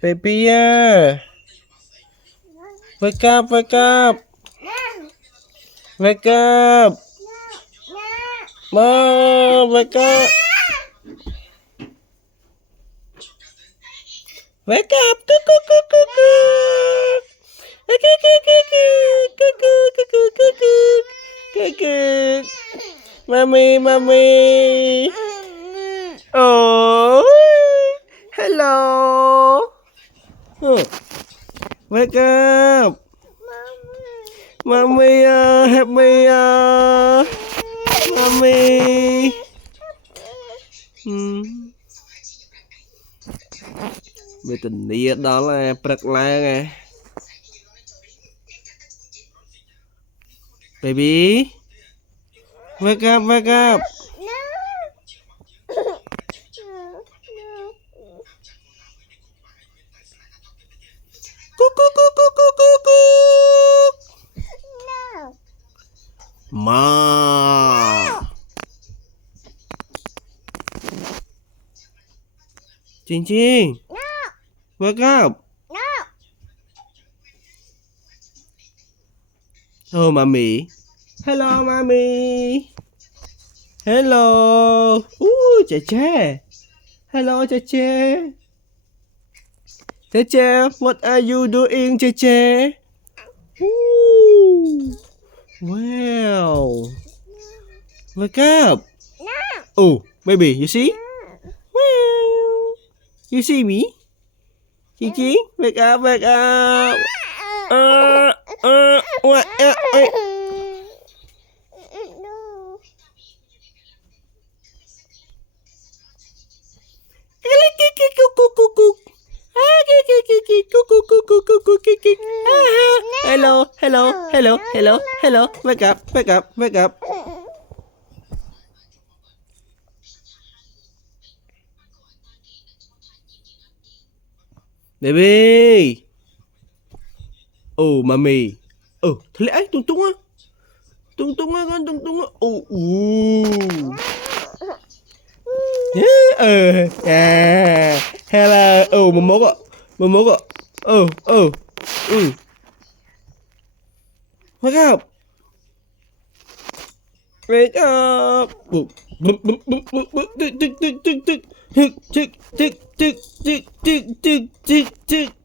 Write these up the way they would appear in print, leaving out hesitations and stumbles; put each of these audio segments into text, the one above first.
Baby wake up, wake up, wake up. Mom, wake up. Wake up. Cuckoo, cuckoo, cuckoo. Cuckoo, cuckoo, cuckoo, cuckoo, cuckoo. Mommy, mommy. Oh, hello. Oh, wake up. Mommy, help me, mommy. Về tình địa đó là bật lại nè. Baby, wake up, wake up. Ma. Chin Chin. Wake up. Oh, mommy. Hello, mommy. Hello. Cha cha. Hello, cha cha. Cha cha, what are you doing, cha cha? Wow. Wake up. Oh, baby, you see? Wow. You see me? Chi, wake up, wake up. What? Hello, hello, hello, hello, hello. Wake up, wake up, wake up. Baby. Oh, mommy. Oh, thế lẽ tung tung á. Tung tung á con, tung tung á. Oh, hello. Oh, một mốt ạ. Một mốt ạ. Oh. Wake up. Wake up.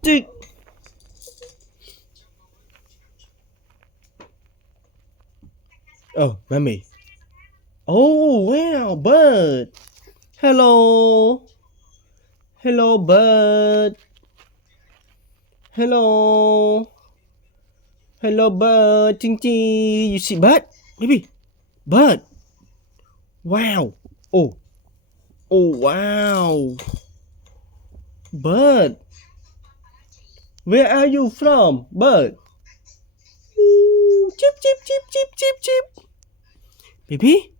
Tick. Oh, mommy. Oh, wow, bird. Hello. Hello, bird. Hello. Hello, bird. Ching ching. You see bird? Baby. Bird. Wow. Oh, wow. Bird. Where are you from, bird? Chip, chip, chip, chip, chip, chip. Baby,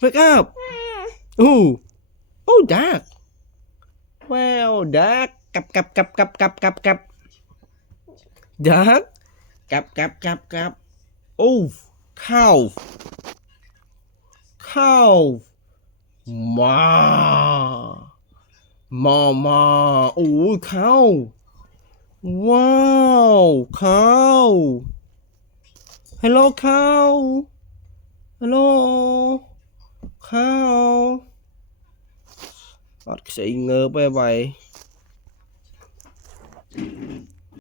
wake up. Oh, duck. Wow, duck. Cặp. Duck. Cặp. Oh, cow. Ma. Oh, cow. Wow, cow. Hello, cow. Hello, cow. Bắt sĩ ngơ bye bye.